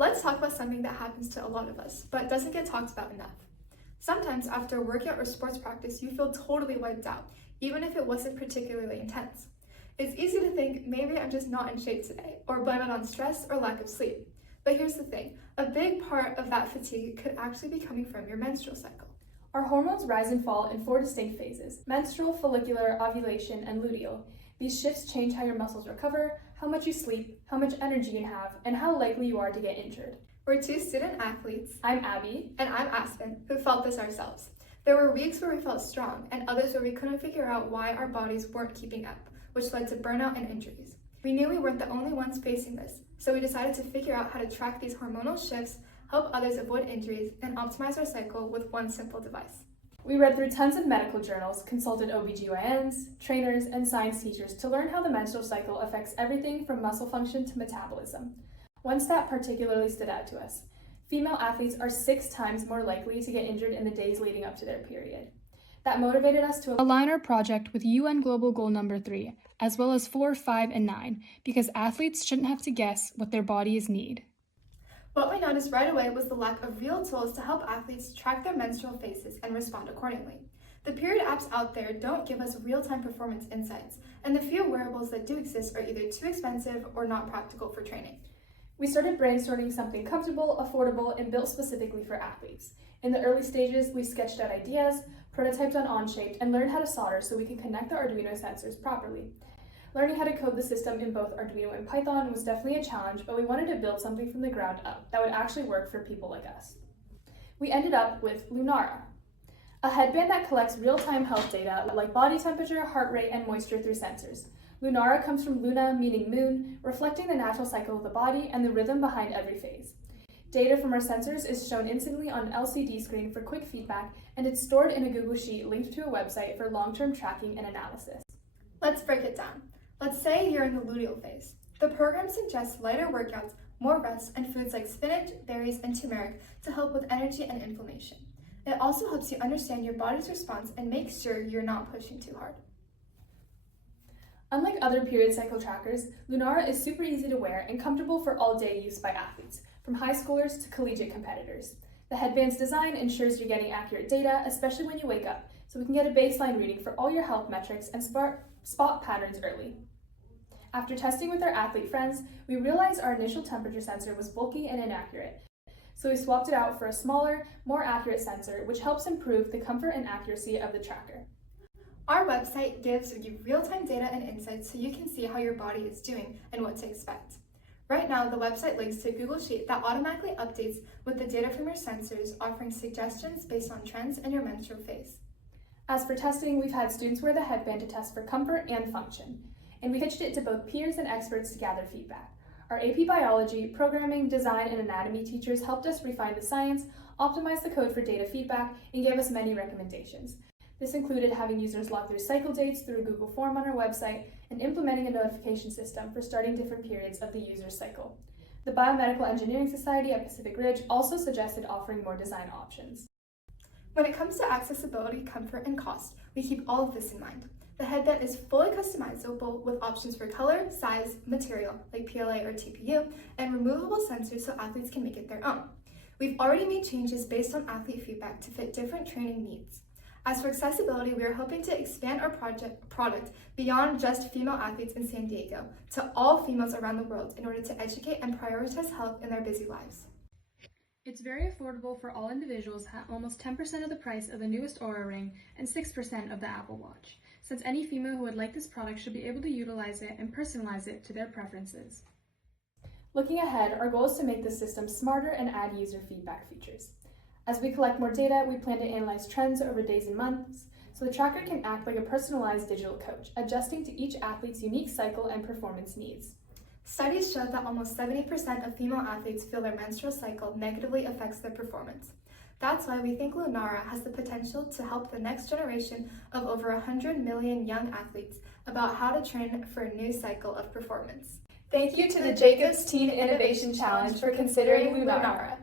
Let's talk about something that happens to a lot of us, but doesn't get talked about enough. Sometimes after a workout or sports practice, you feel totally wiped out, even if it wasn't particularly intense. It's easy to think, maybe I'm just not in shape today, or blame it on stress or lack of sleep. But here's the thing, a big part of that fatigue could actually be coming from your menstrual cycle. Our hormones rise and fall in 4 distinct phases: menstrual, follicular, ovulation, and luteal. These shifts change how your muscles recover, how much you sleep, how much energy you have, and how likely you are to get injured. We're 2 student athletes. I'm Abbie. And I'm Aspen, who felt this ourselves. There were weeks where we felt strong, and others where we couldn't figure out why our bodies weren't keeping up, which led to burnout and injuries. We knew we weren't the only ones facing this, so we decided to figure out how to track these hormonal shifts, help others avoid injuries, and optimize our cycle with one simple device. We read through tons of medical journals, consulted OBGYNs, trainers, and science teachers to learn how the menstrual cycle affects everything from muscle function to metabolism. One stat particularly stood out to us. Female athletes are 6 times more likely to get injured in the days leading up to their period. That motivated us to align our project with UN Global Goal number 3, as well as 4, 5, and 9, because athletes shouldn't have to guess what their bodies need. What we noticed right away was the lack of real tools to help athletes track their menstrual phases and respond accordingly. The period apps out there don't give us real-time performance insights, and the few wearables that do exist are either too expensive or not practical for training. We started brainstorming something comfortable, affordable, and built specifically for athletes. In the early stages, we sketched out ideas, prototyped on Onshape, and learned how to solder so we could connect the Arduino sensors properly. Learning how to code the system in both Arduino and Python was definitely a challenge, but we wanted to build something from the ground up that would actually work for people like us. We ended up with Lunara, a headband that collects real-time health data like body temperature, heart rate, and moisture through sensors. Lunara comes from Luna, meaning moon, reflecting the natural cycle of the body and the rhythm behind every phase. Data from our sensors is shown instantly on an LCD screen for quick feedback, and it's stored in a Google Sheet linked to a website for long-term tracking and analysis. Let's break it down. Let's say you're in the luteal phase. The program suggests lighter workouts, more rest, and foods like spinach, berries, and turmeric to help with energy and inflammation. It also helps you understand your body's response and make sure you're not pushing too hard. Unlike other period cycle trackers, Lunara is super easy to wear and comfortable for all-day use by athletes, from high schoolers to collegiate competitors. The headband's design ensures you're getting accurate data, especially when you wake up, so we can get a baseline reading for all your health metrics and spot patterns early. After testing with our athlete friends, we realized our initial temperature sensor was bulky and inaccurate, so we swapped it out for a smaller, more accurate sensor, which helps improve the comfort and accuracy of the tracker. Our website gives you real-time data and insights so you can see how your body is doing and what to expect. Right now, the website links to a Google Sheet that automatically updates with the data from your sensors, offering suggestions based on trends in your menstrual phase. As for testing, we've had students wear the headband to test for comfort and function, and we pitched it to both peers and experts to gather feedback. Our AP Biology, Programming, Design, and Anatomy teachers helped us refine the science, optimize the code for data feedback, and gave us many recommendations. This included having users log their cycle dates through a Google form on our website and implementing a notification system for starting different periods of the user's cycle. The Biomedical Engineering Society at Pacific Ridge also suggested offering more design options. When it comes to accessibility, comfort, and cost, we keep all of this in mind. The headband is fully customizable with options for color, size, material, like PLA or TPU, and removable sensors so athletes can make it their own. We've already made changes based on athlete feedback to fit different training needs. As for accessibility, we are hoping to expand our product beyond just female athletes in San Diego to all females around the world in order to educate and prioritize health in their busy lives. It's very affordable for all individuals at almost 10% of the price of the newest Oura Ring and 6% of the Apple Watch, since any female who would like this product should be able to utilize it and personalize it to their preferences. Looking ahead, our goal is to make the system smarter and add user feedback features. As we collect more data, we plan to analyze trends over days and months, so the tracker can act like a personalized digital coach, adjusting to each athlete's unique cycle and performance needs. Studies show that almost 70% of female athletes feel their menstrual cycle negatively affects their performance. That's why we think Lunara has the potential to help the next generation of over 100 million young athletes about how to train for a new cycle of performance. Thank you to the Jacobs Teen Innovation Challenge for considering Lunara.